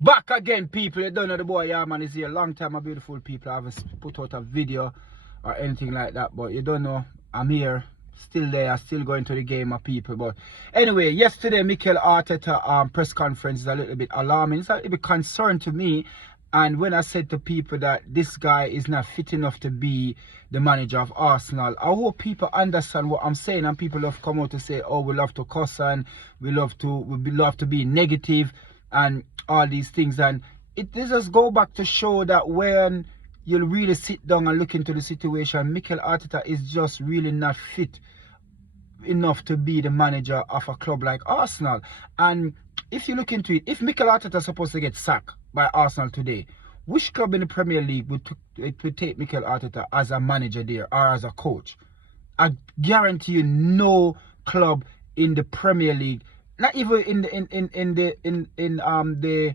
Back again, people. You don't know the boy, yeah, man. Is here a long time, my beautiful people. I haven't put out a video or anything like that, but you don't know. I'm here, still there, still going to the game, my people. But anyway, yesterday, Mikel Arteta press conference is a little bit alarming. It's a little bit concerned to me. And when I said to people that this guy is not fit enough to be the manager of Arsenal, I hope people understand what I'm saying. And people have come out to say, oh, we love to cuss and we love to be negative and all these things. And it just go back to show that when you really sit down and look into the situation, Mikel Arteta is just really not fit enough to be the manager of a club like Arsenal. And if you look into it, if Mikel Arteta is supposed to get sacked by Arsenal today, which club in the Premier League would take Mikel Arteta as a manager there or as a coach? I guarantee you no club in the Premier League, not even in the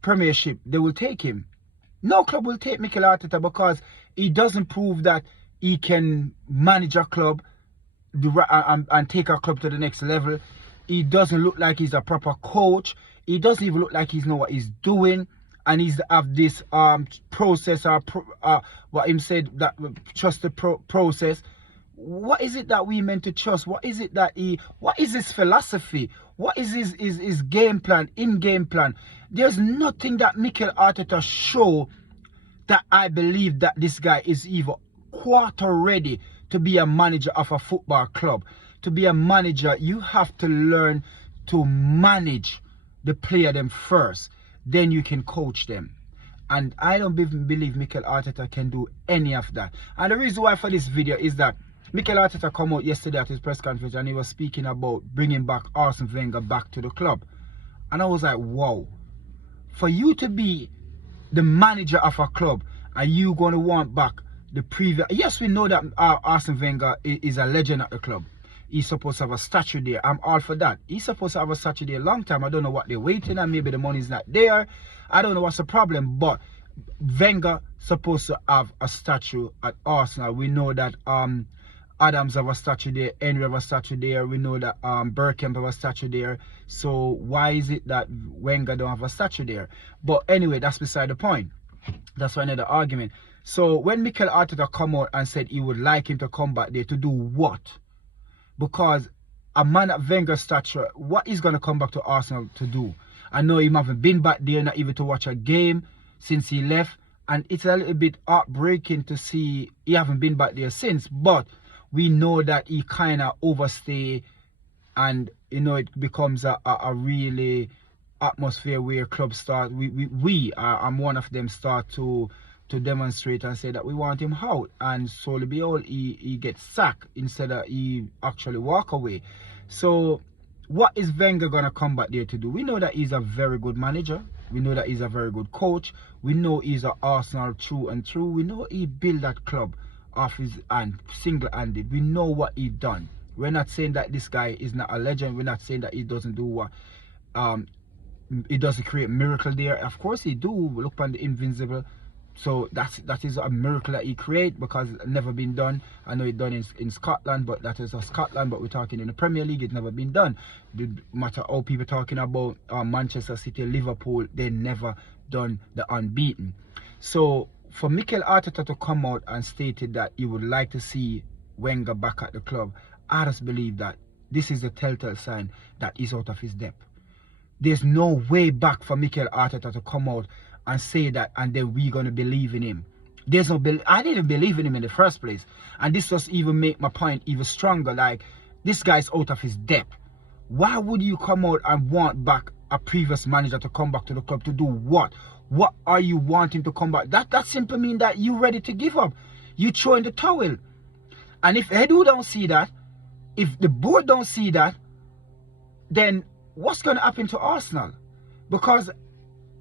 Premiership, they will take him. No club will take Mikel Arteta because he doesn't prove that he can manage a club and take a club to the next level. He doesn't look like he's a proper coach. He doesn't even look like he knows what he's doing. And he's have this process or what him said that trust the process. What is it that we meant to trust? What is it that what is his philosophy? What is his game plan, in-game plan? There's nothing that Mikel Arteta show that I believe that this guy is even quarter ready to be a manager of a football club. To be a manager, you have to learn to manage the player them first. Then you can coach them. And I don't believe Mikel Arteta can do any of that. And the reason why for this video is that Mikel Arteta come out yesterday at his press conference and he was speaking about bringing back Arsene Wenger back to the club. And I was like, wow. For you to be the manager of a club and you going to want back the previous... Yes, we know that Arsene Wenger is a legend at the club. He's supposed to have a statue there. I'm all for that. He's supposed to have a statue there a long time. I don't know what they're waiting on. Maybe the money's not there. I don't know what's the problem. But Wenger supposed to have a statue at Arsenal. We know that Adams have a statue there. Henry have a statue there. We know that Bergkamp have a statue there. So why is it that Wenger don't have a statue there? But anyway, that's beside the point. That's another argument. So when Mikel Arteta come out and said he would like him to come back there to do what? Because a man at Wenger's stature, what is going to come back to Arsenal to do? I know he haven't been back there, not even to watch a game since he left. And it's a little bit heartbreaking to see he haven't been back there since. But we know that he kind of overstay. And, you know, it becomes a really atmosphere where clubs start. I'm one of them, start to demonstrate and say that we want him out, and slowly behold he gets sacked instead of he actually walk away. So what is Wenger gonna come back there to do? We know that he's a very good manager, we know that he's a very good coach, we know he's an Arsenal through and through, we know he built that club off his hand, single-handed. We know what he done. We're not saying that this guy is not a legend, we're not saying that he doesn't do what he doesn't create miracle there. Of course he do. Look on the invincible. So that is a miracle that he create, because it's never been done. I know it's done in Scotland, but that is a Scotland, but we're talking in the Premier League, it's never been done. No matter how people talking about Manchester City, Liverpool, they never done the unbeaten. So for Mikel Arteta to come out and stated that he would like to see Wenger back at the club, I just believe that this is the telltale sign that he's out of his depth. There's no way back for Mikel Arteta to come out and say that, and then we're going to believe in him. There's no I didn't believe in him in the first place. And this just even make my point even stronger. Like, this guy's out of his depth. Why would you come out and want back a previous manager to come back to the club to do what? What are you wanting to come back? That simply means that you're ready to give up. You throw in the towel. And if Edu don't see that, if the board don't see that, then what's going to happen to Arsenal? Because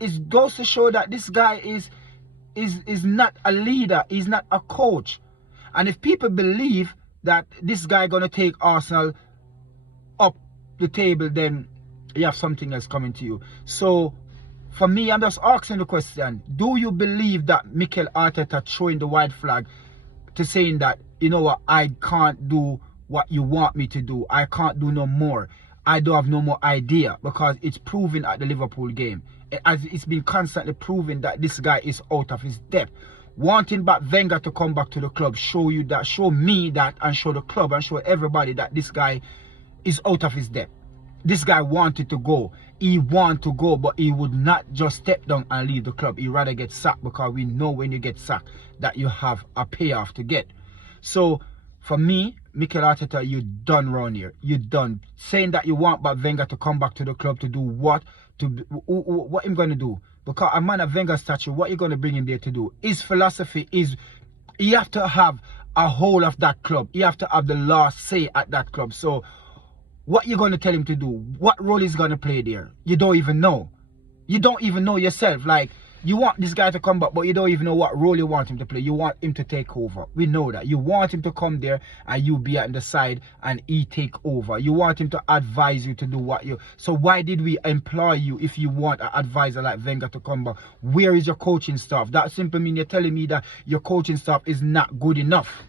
it goes to show that this guy is not a leader, he's not a coach. And if people believe that this guy gonna take Arsenal up the table, then you have something else coming to you. So for me, I'm just asking the question, do you believe that Mikel Arteta throwing the white flag to saying that, you know what, I can't do what you want me to do, I can't do no more, I don't have no more idea, because it's proven at the Liverpool game. As it's been constantly proven that this guy is out of his depth. Wanting back Wenger to come back to the club, show me that, and show the club and show everybody that this guy is out of his depth. This guy wanted to go. He wanted to go, but he would not just step down and leave the club. He'd rather get sacked, because we know when you get sacked that you have a payoff to get. So, for me, Mikel Arteta, you done round here. You done. Saying that you want back Wenger to come back to the club to do what? What him going to do? Because a man of Wenger's stature, what you going to bring him there to do? His philosophy is, you have to have a whole of that club. You have to have the last say at that club. So, what you going to tell him to do? What role he's going to play there? You don't even know. You don't even know yourself. Like, you want this guy to come back, but you don't even know what role you want him to play. You want him to take over. We know that. You want him to come there and you be at the side and he take over. You want him to advise you to do what you... So why did we employ you if you want an advisor like Wenger to come back? Where is your coaching staff? That simply means you're telling me that your coaching staff is not good enough.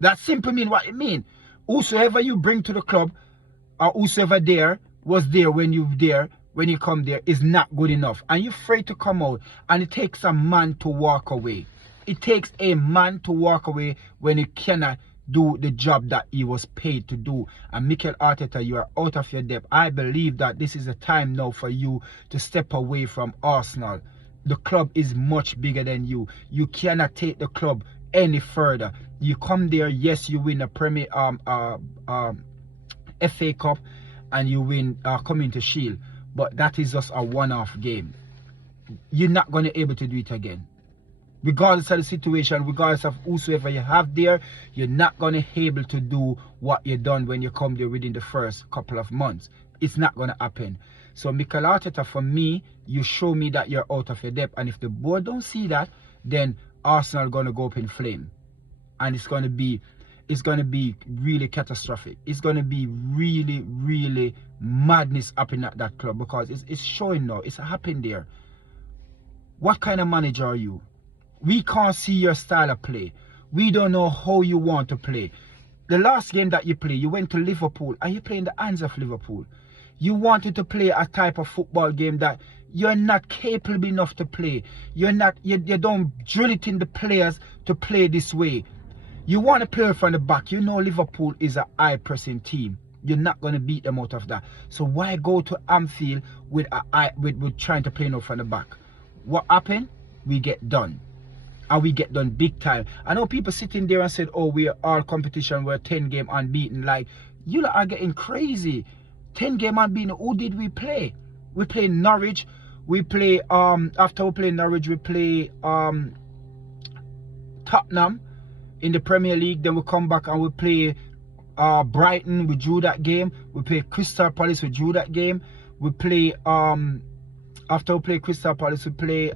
That simply means what it means. Whosoever you bring to the club, or whosoever there was there when you come there, is not good enough, and you're afraid to come out, and it takes a man to walk away. It takes a man to walk away when he cannot do the job that he was paid to do. And Mikel Arteta, you are out of your depth. I believe that this is the time now for you to step away from Arsenal. The club is much bigger than you. You cannot take the club any further. You come there, yes, you win a Premier FA Cup and you win Community Shield, but that is just a one-off game. You're not going to be able to do it again. Regardless of the situation, regardless of whosoever you have there, you're not going to be able to do what you done when you come there within the first couple of months. It's not going to happen. So Mikel Arteta, for me, you show me that you're out of your depth, and if the board don't see that, then Arsenal are going to go up in flame, and it's going to be really catastrophic. It's going to be really madness happening at that club, because it's showing now. It's happening there. What kind of manager are you? We can't see your style of play. We don't know how you want to play. The last game that you played, you went to Liverpool and you play in the hands of Liverpool. You wanted to play a type of football game that you're not capable enough to play. You don't drill it in the players to play this way. You want to play from the back. You know Liverpool is a high-pressing team. You're not going to beat them out of that. So why go to Anfield with trying to play now from the back? What happened? We get done. And we get done big time. I know people sitting there and said, oh, we are all competition. We're 10-game unbeaten. Like, you lot are getting crazy. 10-game unbeaten. Who did we play? We play Norwich. We play, after we play Norwich, we play Tottenham in the Premier League. Then we come back and we play Brighton. We drew that game. We play Crystal Palace. We drew that game. We play after we play Crystal Palace, we play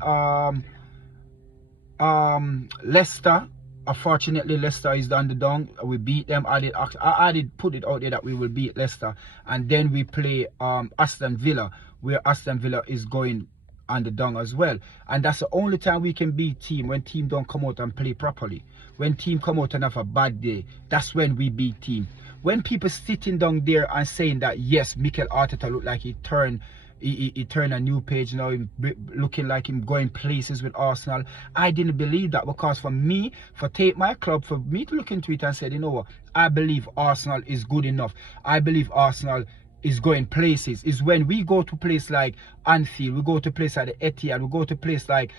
Leicester. Unfortunately, Leicester is the underdog. We beat them. I did put it out there that we will beat Leicester, and then we play Aston Villa, where Aston Villa is going underdog as well. And that's the only time we can beat team, when team don't come out and play properly. When team come out and have a bad day, that's when we beat team. When people sitting down there and saying that yes, Mikel Arteta look like he turned a new page now, him looking like him going places with Arsenal, I didn't believe that, because for me, for take my club, for me to look into it and say, you know what, I believe Arsenal is good enough. I believe Arsenal is going places. Is when we go to place like Anfield, we go to place like the Etihad, we go to place like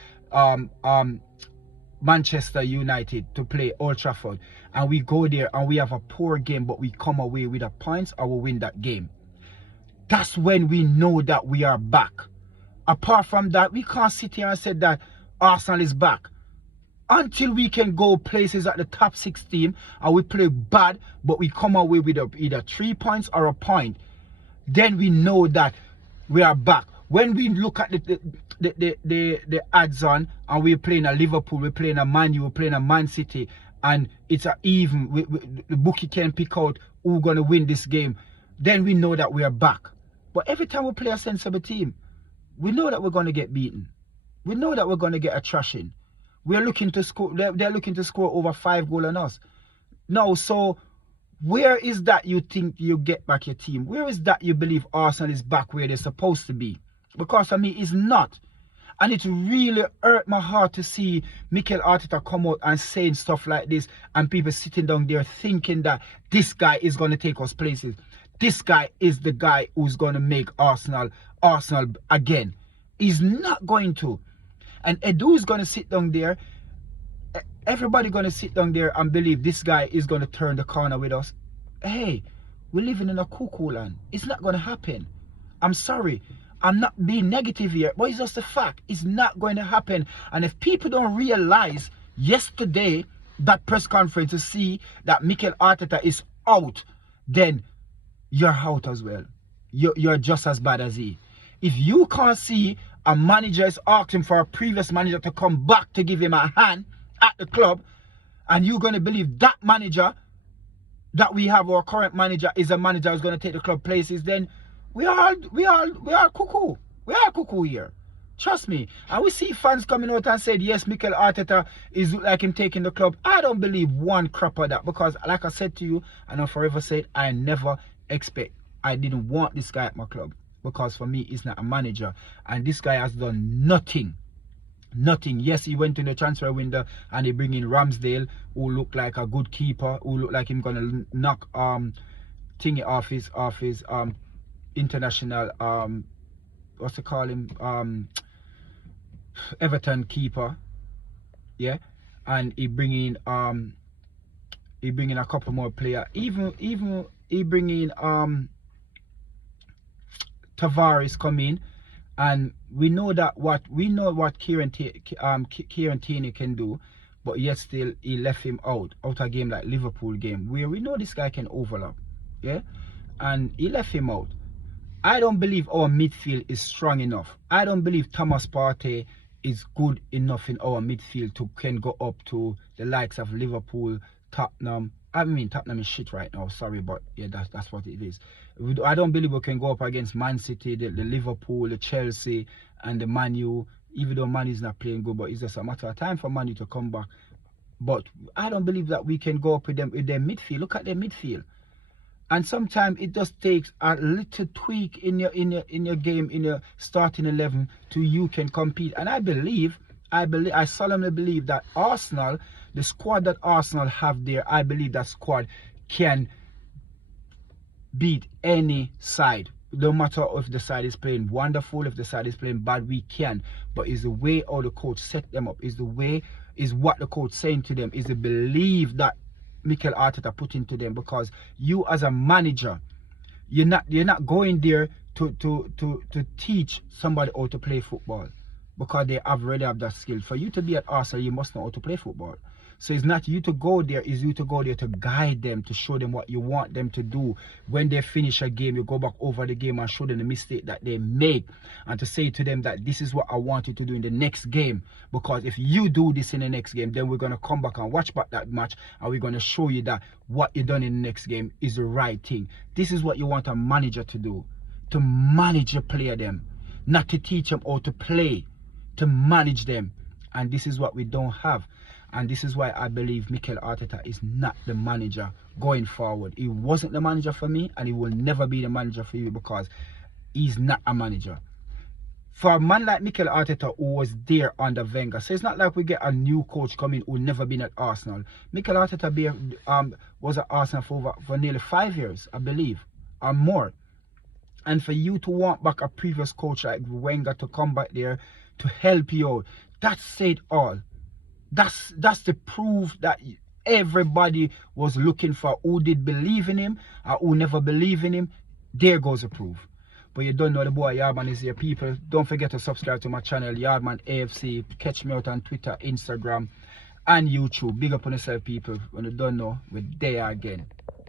Manchester United to play Old Trafford, and we go there and we have a poor game, but we come away with a points or we win that game. That's when we know that we are back. Apart from that, we can't sit here and say that Arsenal is back. Until we can go places at the top 6 team and we play bad, but we come away with either 3 points or a point, then we know that we are back. When we look at the odds on, and we're playing a Liverpool, we're playing a Man U, we're playing a Man City, and it's a even, the bookie can pick out who's going to win this game, then we know that we are back. But every time we play a sensible team, we know that we're going to get beaten. We know that we're going to get a thrashing. We're looking to score, they're looking to score over 5 goals on us. No, so Where is that you think you get back your team? Where is that you believe Arsenal is back where they're supposed to be? Because for me, it's not. And it really hurt my heart to see Mikel Arteta come out and saying stuff like this, and people sitting down there thinking that this guy is going to take us places. This guy is the guy who's going to make Arsenal again. He's not going to. And Edu is going to sit down there. Everybody going to sit down there and believe this guy is going to turn the corner with us. Hey, we're living in a cuckoo land. It's not going to happen. I'm sorry. I'm not being negative here, but it's just a fact. It's not going to happen. And if people don't realize yesterday, that press conference, to see that Mikel Arteta is out, then you're out as well. You're just as bad as he. If you can't see a manager is asking for a previous manager to come back to give him a hand at the club, and you're going to believe that manager that we have, our current manager, is a manager who's going to take the club places, then we are cuckoo. We are cuckoo here. Trust me. And we see fans coming out and said, yes, Mikel Arteta is like him taking the club. I don't believe one crap of that, because like I said to you, and I'll forever say it, I never expect, I didn't want this guy at my club, because for me, he's not a manager. And this guy has done nothing. Nothing. Yes, he went in the transfer window and they bring in Ramsdale, who looked like a good keeper, who looked like him gonna knock thingy off his international what's to call him, Everton keeper. Yeah. And he bring in a couple more players. Even he bring in Tavares come in, and we know what Kieran Tierney can do, but yet still he left him out a game like Liverpool game, where we know this guy can overlap. Yeah. And he left him out. I don't believe our midfield is strong enough. I don't believe Thomas Partey is good enough in our midfield to can go up to the likes of Liverpool, Tottenham. I mean, Tottenham is shit right now, sorry, but yeah, that's what it is. I don't believe we can go up against Man City, the Liverpool, the Chelsea, and the Man U, even though Man U is not playing good, but it's just a matter of time for Man U to come back. But I don't believe that we can go up with them with their midfield. Look at their midfield. And sometimes it just takes a little tweak in your game, in your starting 11, to you can compete. And I solemnly believe that Arsenal, the squad that Arsenal have there, I believe that squad can beat any side. No matter if the side is playing wonderful, if the side is playing bad, we can. But it's the way how the coach set them up, is what the coach saying to them, is the belief that Mikel Arteta put into them. Because you as a manager, you're not going there to teach somebody how to play football, because they already have that skill. For you to be at Arsenal, you must know how to play football. So it's not you to go there, it's you to go there to guide them, to show them what you want them to do. When they finish a game, you go back over the game and show them the mistake that they make, and to say to them that this is what I want you to do in the next game. Because if you do this in the next game, then we're going to come back and watch back that match, and we're going to show you that what you done in the next game is the right thing. This is what you want a manager to do, to manage your player them, not to teach them how to play, to manage them. And this is what we don't have. And this is why I believe Mikel Arteta is not the manager going forward. He wasn't the manager for me, and he will never be the manager for you, because he's not a manager. For a man like Mikel Arteta, who was there under Wenger, so it's not like we get a new coach coming who never been at Arsenal. Mikel Arteta was at Arsenal for nearly 5 years, I believe, or more. And for you to want back a previous coach like Wenger to come back there to help you out, that said all. That's the proof that everybody was looking for, who did believe in him or who never believe in him. There goes the proof. But you don't know the boy Yardman is here, people. Don't forget to subscribe to my channel, Yardman AFC. Catch me out on Twitter, Instagram, and YouTube. Big up on yourself, people. When you don't know, we're there again.